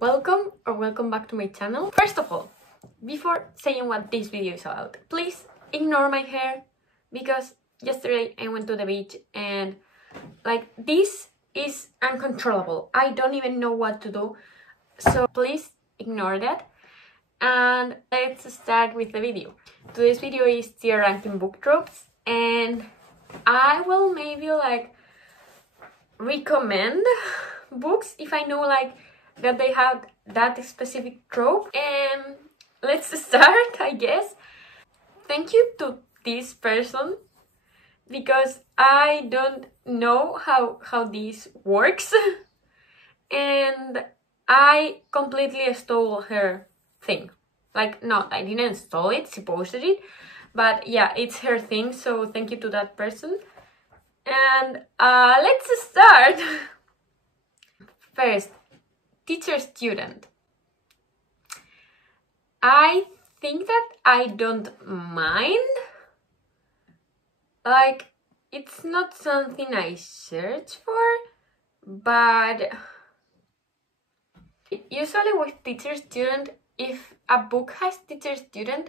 Welcome back to my channel. First of all, before saying what this video is about, please ignore my hair because yesterday I went to the beach and this is uncontrollable. I don't even know what to do, so please ignore that and let's start with the video. Today's video is tier ranking book tropes and I will maybe recommend books if I know that they have that specific trope. And let's start, I guess. Thank you to this person because I don't know how this works and I completely stole her thing. No, I didn't steal it, she posted it, but yeah, it's her thing, so thank you to that person. And let's start. First, teacher-student. I think that I don't mind. It's not something I search for, but usually with teacher-student, if a book has teacher-student,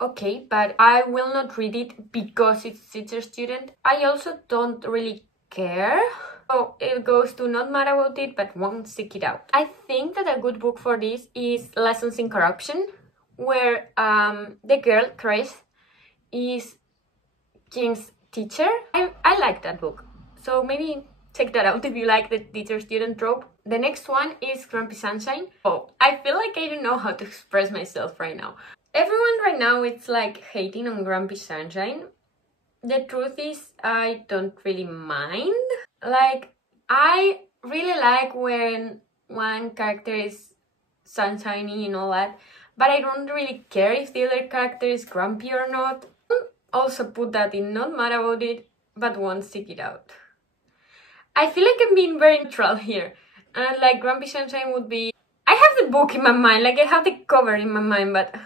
okay, but I will not read it because it's teacher-student. I also don't really care. So it goes to not mad about it, but won't seek it out. I think that a good book for this is Lessons in Corruption, where the girl, Chris, is King's teacher. I like that book, so maybe check that out if you like the teacher-student trope. The next one is Grumpy Sunshine. Oh, I feel like I don't know how to express myself right now. Everyone right now it's hating on Grumpy Sunshine. The truth is I don't really mind. I really like when one character is sunshiny and all that, but I don't really care if the other character is grumpy or not. Also put that in not mad about it, but won't seek it out. I feel like I'm being very neutral here. And Grumpy Sunshine would be... I have the book in my mind, I have the cover in my mind, but...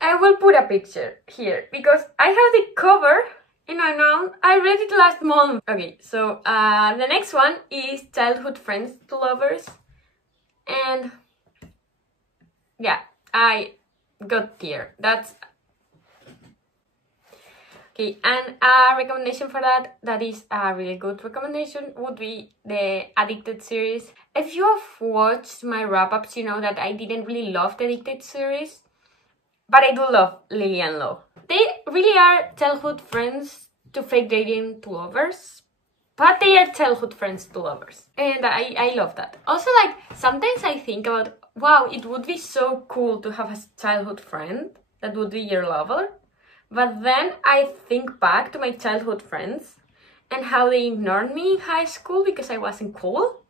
I will put a picture here because I have the cover in my mind. I read it last month. Okay, so the next one is Childhood Friends to Lovers. And yeah, I got tier. That's... Okay, and a recommendation for that is a really good recommendation would be the Addicted series. If you have watched my wrap-ups, you know that I didn't really love the Addicted series. But I do love Lily and Lo. They really are childhood friends to fake dating to lovers. But they are childhood friends to lovers. And I love that. Also, sometimes I think about, wow, it would be so cool to have a childhood friend that would be your lover. But then I think back to my childhood friends and how they ignored me in high school because I wasn't cool.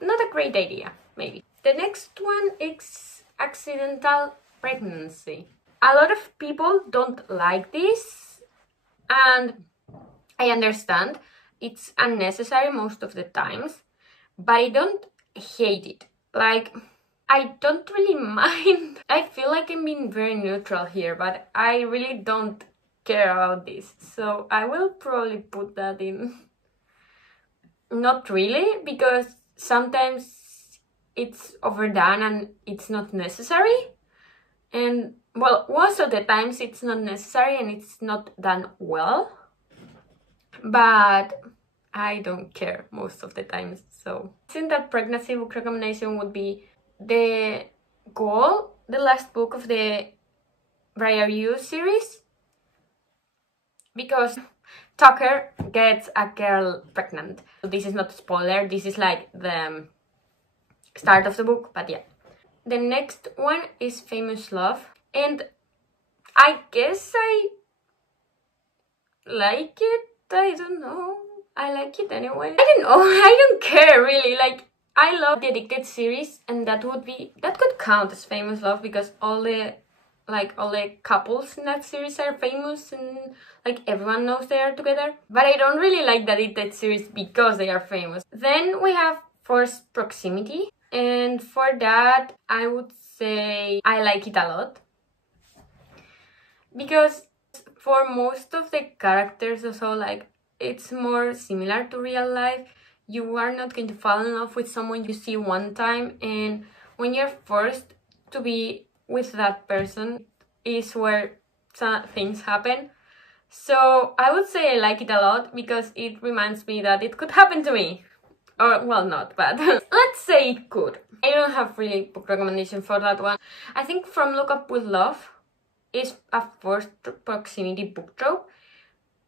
Not a great idea, maybe. The next one is Accidental Pregnancy. A lot of people don't like this and I understand it's unnecessary most of the times, but I don't hate it. I don't really mind. I feel like I'm being very neutral here, but I really don't care about this, so I will probably put that in not really, because sometimes it's overdone and it's not necessary. And, well, most of the times it's not necessary and it's not done well. But I don't care most of the times, so... I think that pregnancy book recommendation would be The Goal, the last book of the Briar You series. Because Tucker gets a girl pregnant. This is not a spoiler, this is the start of the book, but yeah. The next one is Famous Love, and I guess I like it. I don't know. I like it anyway. I don't know. I don't care really. I love the Addicted series, and that could count as Famous Love because all the couples in that series are famous and everyone knows they are together. But I don't really like the Addicted series because they are famous. Then we have Forced Proximity. And for that, I would say I like it a lot. Because for most of the characters also, it's more similar to real life. You are not going to fall in love with someone you see one time, and when you're forced to be with that person is where some things happen. So I would say I like it a lot because it reminds me that it could happen to me. Or, well, not, but let's say it could. I don't have really book recommendation for that one. I think From Look Up With Love is a forced proximity book trope,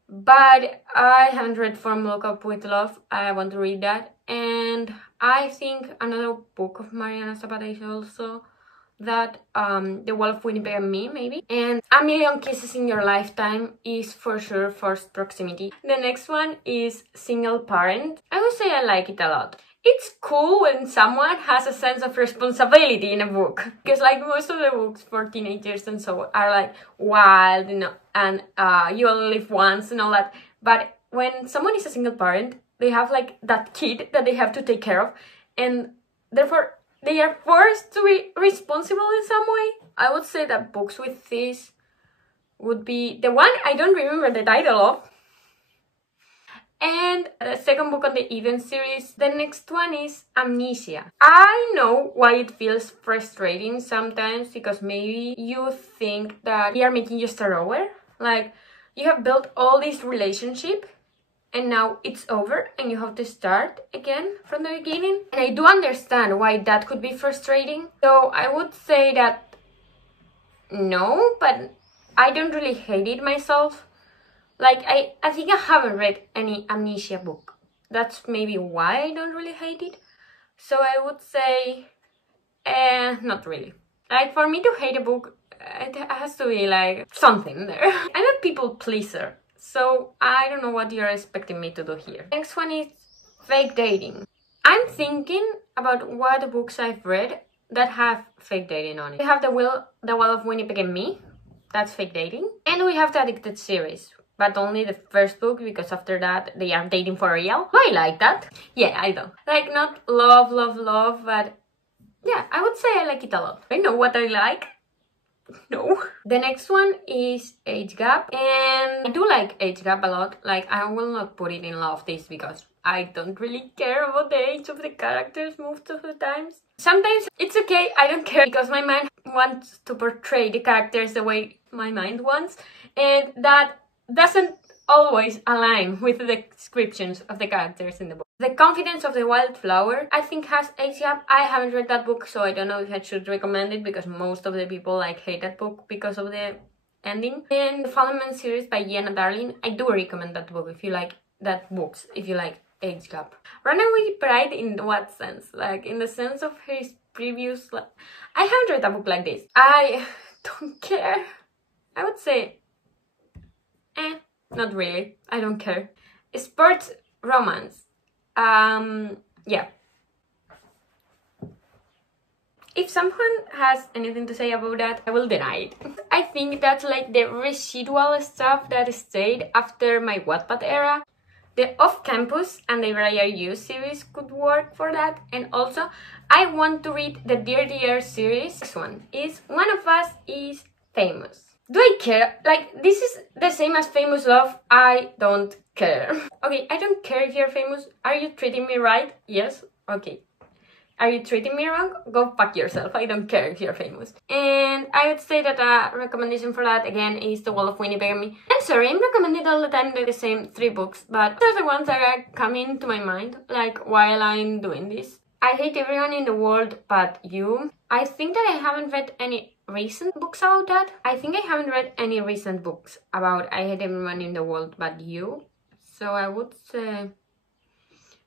but I haven't read From Look Up With Love. I want to read that. And I think another book of Mariana Zapata is also that, The Wall of Winnipeg and Me, maybe. And A Million Kisses in Your Lifetime is for sure forced proximity. The next one is Single Parent. I would say I like it a lot. It's cool when someone has a sense of responsibility in a book, because like most of the books for teenagers and so are like wild, you know, and you only live once and all that. But when someone is a single parent, they have like that kid that they have to take care of, and therefore they are forced to be responsible in some way. I would say that books with this would be the one I don't remember the title of. And the second book on the Eden series, the next one is Amnesia. I know why it feels frustrating sometimes, because maybe you think that we are making you start over. Like, you have built all this relationship and now it's over and you have to start again from the beginning. And I do understand why that could be frustrating. So I would say that no, but I don't really hate it myself. Like, I think I haven't read any Amnesia book. That's maybe why I don't really hate it. So I would say, not really. Like, for me to hate a book, it has to be like something there. I'm a people pleaser, so I don't know what you're expecting me to do here. Next one is fake dating. I'm thinking about what books I've read that have fake dating on it. We have The Wall of Winnipeg and Me. That's fake dating. And we have the Addicted series, but only the first book, because after that they are dating for real. I like that. Yeah, I do. Like, not love, but yeah, I would say I like it a lot. I know what I like. No. The next one is Age Gap, and I do like Age Gap a lot. Like, I will not put it in love this because I don't really care about the age of the characters most of the times. Sometimes it's okay, I don't care, because my mind wants to portray the characters the way my mind wants, and that doesn't always align with the descriptions of the characters in the book. The Confidence of the Wildflower, I think, has Age Gap. I haven't read that book, so I don't know if I should recommend it, because most of the people like hate that book because of the ending. And The Fallen Man series by Jenna Darling, I do recommend that book if you like if you like Age Gap. Runaway Bride, in what sense? Like, in the sense of his previous... I haven't read a book like this. I don't care. I would say... not really. I don't care. Sports romance. Yeah. If someone has anything to say about that, I will deny it. I think that's like the residual stuff that stayed after my Wattpad era. The Off-Campus and the Briar U series could work for that. And also, I want to read the Dear Dear series. This one is One of Us is Famous. Do I care? Like, this is the same as Famous Love. I don't care. Okay, I don't care if you're famous. Are you treating me right? Yes? Okay. Are you treating me wrong? Go fuck yourself. I don't care if you're famous. And I would say that a recommendation for that, again, is The Wall of Winnipeg and Me. I'm sorry, I'm recommending all the time the same 3 books, but those are the ones that are coming to my mind, like, while I'm doing this. I Hate Everyone in the World But You. I think that I haven't read any recent books about that. I think I haven't read any recent books about I Hate Everyone in the World But You. So I would say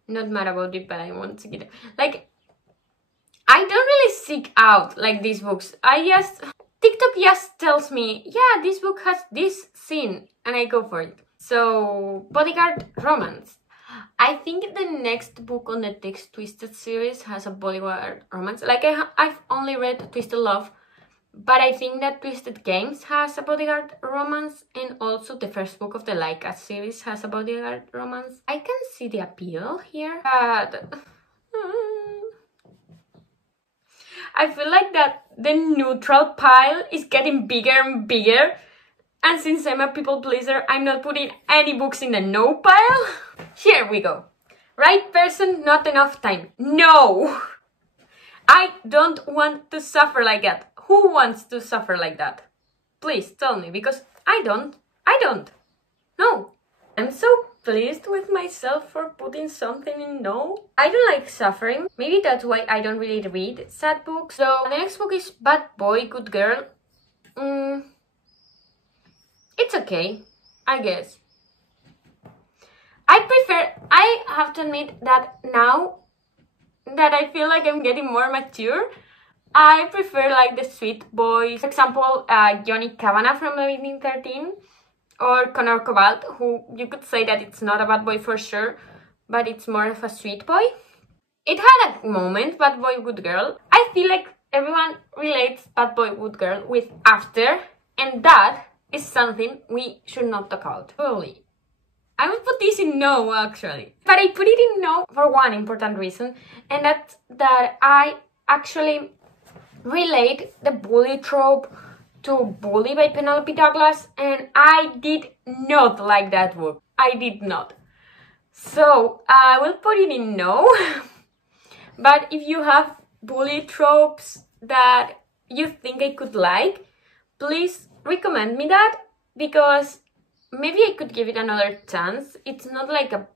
not mad about it, but I want to get it. Like, I don't really seek out like these books. TikTok just tells me, yeah, this book has this scene, and I go for it. So, Bodyguard Romance. I think the next book on the Text Twisted series has a bodyguard romance. Like, I've only read Twisted Love, but I think that Twisted Games has a bodyguard romance, and also the first book of the Laika series has a bodyguard romance. I can see the appeal here, but I feel like that the neutral pile is getting bigger and bigger, and since I'm a people pleaser, I'm not putting any books in the no pile. Here we go. Right person, not enough time. No! I don't want to suffer like that. Who wants to suffer like that? Please tell me, because I don't. No. I'm so pleased with myself for putting something in no. I don't like suffering. Maybe that's why I don't really read sad books. So the next book is Bad Boy, Good Girl. It's okay, I guess. I have to admit that now that I feel like I'm getting more mature, I prefer like the sweet boys. For example, Johnny Kavanagh from Leaving 13 or Connor Cobalt, who you could say that it's not a bad boy for sure, but it's more of a sweet boy. It had a moment, Bad Boy, Good Girl. I feel like everyone relates Bad Boy, Good Girl with after, and that is something we should not talk about. Really. I would put this in no, actually. But I put it in no for one important reason, and that's that I actually relate the bully trope to Bully by Penelope Douglas, and I did not like that book. I did not. So I will put it in no. But if you have bully tropes that you think I could like, please recommend me that, because maybe I could give it another chance. It's not like a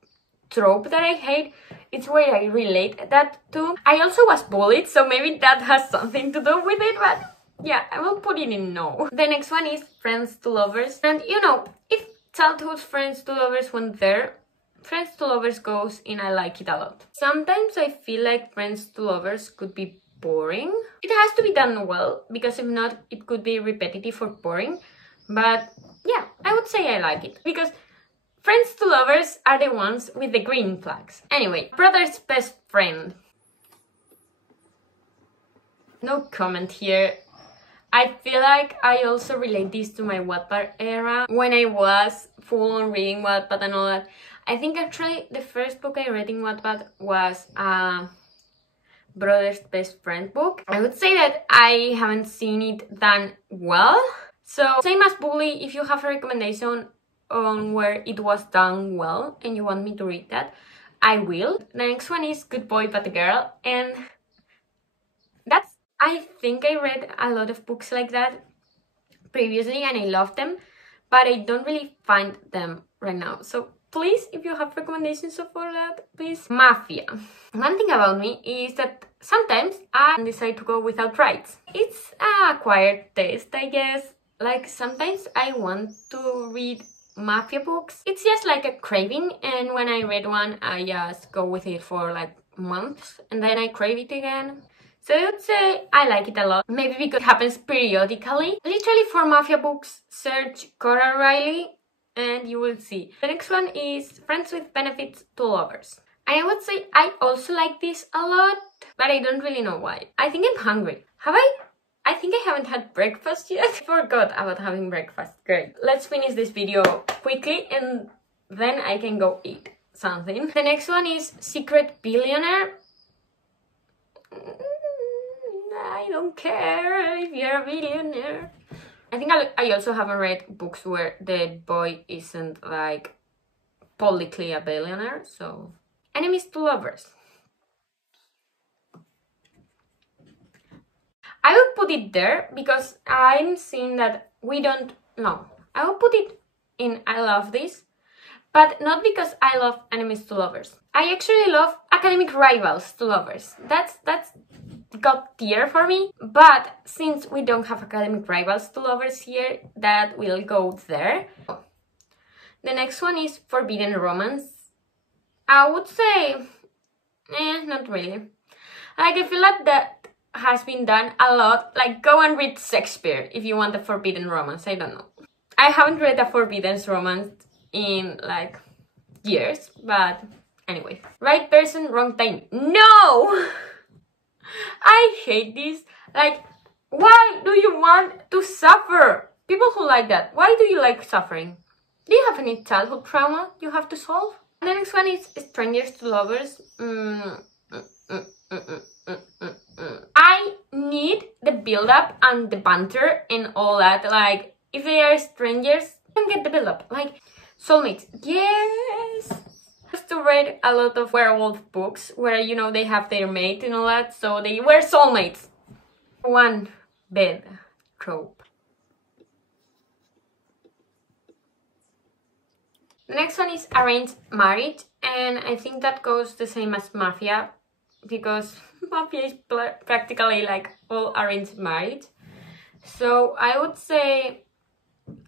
trope that I hate, it's where I relate that to. I also was bullied, so maybe that has something to do with it, but yeah, I will put it in no. The next one is Friends to Lovers. And you know, if childhood Friends to Lovers went there, Friends to Lovers goes in I like it a lot. Sometimes I feel like Friends to Lovers could be boring. It has to be done well, because if not, it could be repetitive or boring. But yeah, I would say I like it, because Friends to Lovers are the ones with the green flags. Anyway, Brother's Best Friend. No comment here. I feel like I also relate this to my Wattpad era, when I was full on reading Wattpad and all that. I think actually the first book I read in Wattpad was Brother's Best Friend book. I would say that I haven't seen it done well. So same as Bully, if you have a recommendation on where it was done well and you want me to read that, I will. The next one is Good Boy Bad Girl, and that's, I think I read a lot of books like that previously and I loved them, but I don't really find them right now. So please, if you have recommendations for that, please. Mafia. One thing about me is that sometimes I decide to go without rights. It's an acquired taste, I guess. Like sometimes I want to read mafia books. It's just like a craving, and when I read one, I just go with it for like months and then I crave it again. So I would say I like it a lot. Maybe because it happens periodically. Literally for mafia books, search Cora Riley and you will see. The next one is Friends with Benefits to Lovers. I would say I also like this a lot, but I don't really know why. I think I'm hungry. I think I haven't had breakfast yet. I forgot about having breakfast. Great. Let's finish this video quickly and then I can go eat something. The next one is Secret Billionaire. I don't care if you're a billionaire. I think I also haven't read books where the boy isn't like publicly a billionaire, so... Enemies to Lovers. I will put it there because I'm seeing that we don't know. I will put it in I love this, but not because I love Enemies to Lovers. I actually love Academic Rivals to Lovers. That's got tier for me, but since we don't have Academic Rivals to Lovers here, that will go there. The next one is Forbidden Romance. I would say, not really. Like, I feel like that has been done a lot. Like, go and read Shakespeare if you want a forbidden romance. I don't know. I haven't read a forbidden romance in like years, but anyway. Right person, wrong time. No! I hate this. Like, why do you want to suffer? People who like that, why do you like suffering? Do you have any childhood trauma you have to solve? The next one is Strangers to Lovers. I need the build-up and the banter and all that. Like, if they are strangers, I don't get the build-up. Like, soulmates, yes! to read a lot of werewolf books where, you know, they have their mate and all that, so they were soulmates. One bed trope. The next one is arranged marriage, and I think that goes the same as mafia, because mafia is practically like all arranged marriage. So I would say,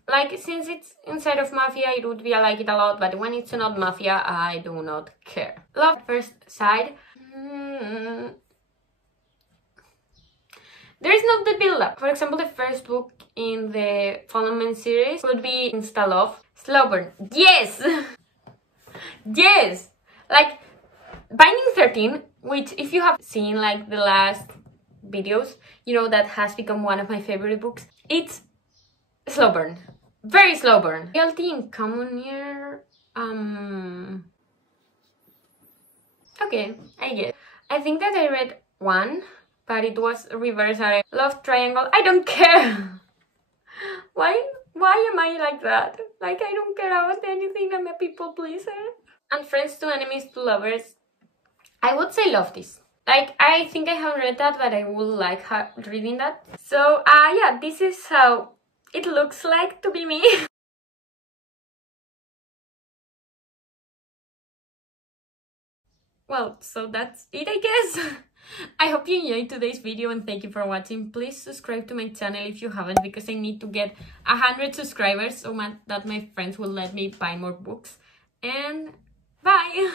like, since it's inside of mafia, it would be I like it a lot, but when it's not mafia, I do not care. Love at first sight. There is not the build-up. For example, the first book in the Fallen series would be Insta Love. Slow burn. Yes! Yes! Like, Binding 13, which if you have seen like the last videos, you know that has become one of my favorite books. It's slow burn. Very slow burn. Loyalty in common here. Okay, I get it. I think that I read one, but it was reverse love triangle. I don't care. Why am I like that? Like, I don't care about anything. I'm a people pleaser. And Friends to Enemies to Lovers. I would say love this. Like, I think I haven't read that, but I would like reading that. So, yeah, this is how it looks like to be me. Well, so that's it, I guess. I hope you enjoyed today's video and thank you for watching. Please subscribe to my channel if you haven't, because I need to get 100 subscribers so that my friends will let me buy more books. And bye!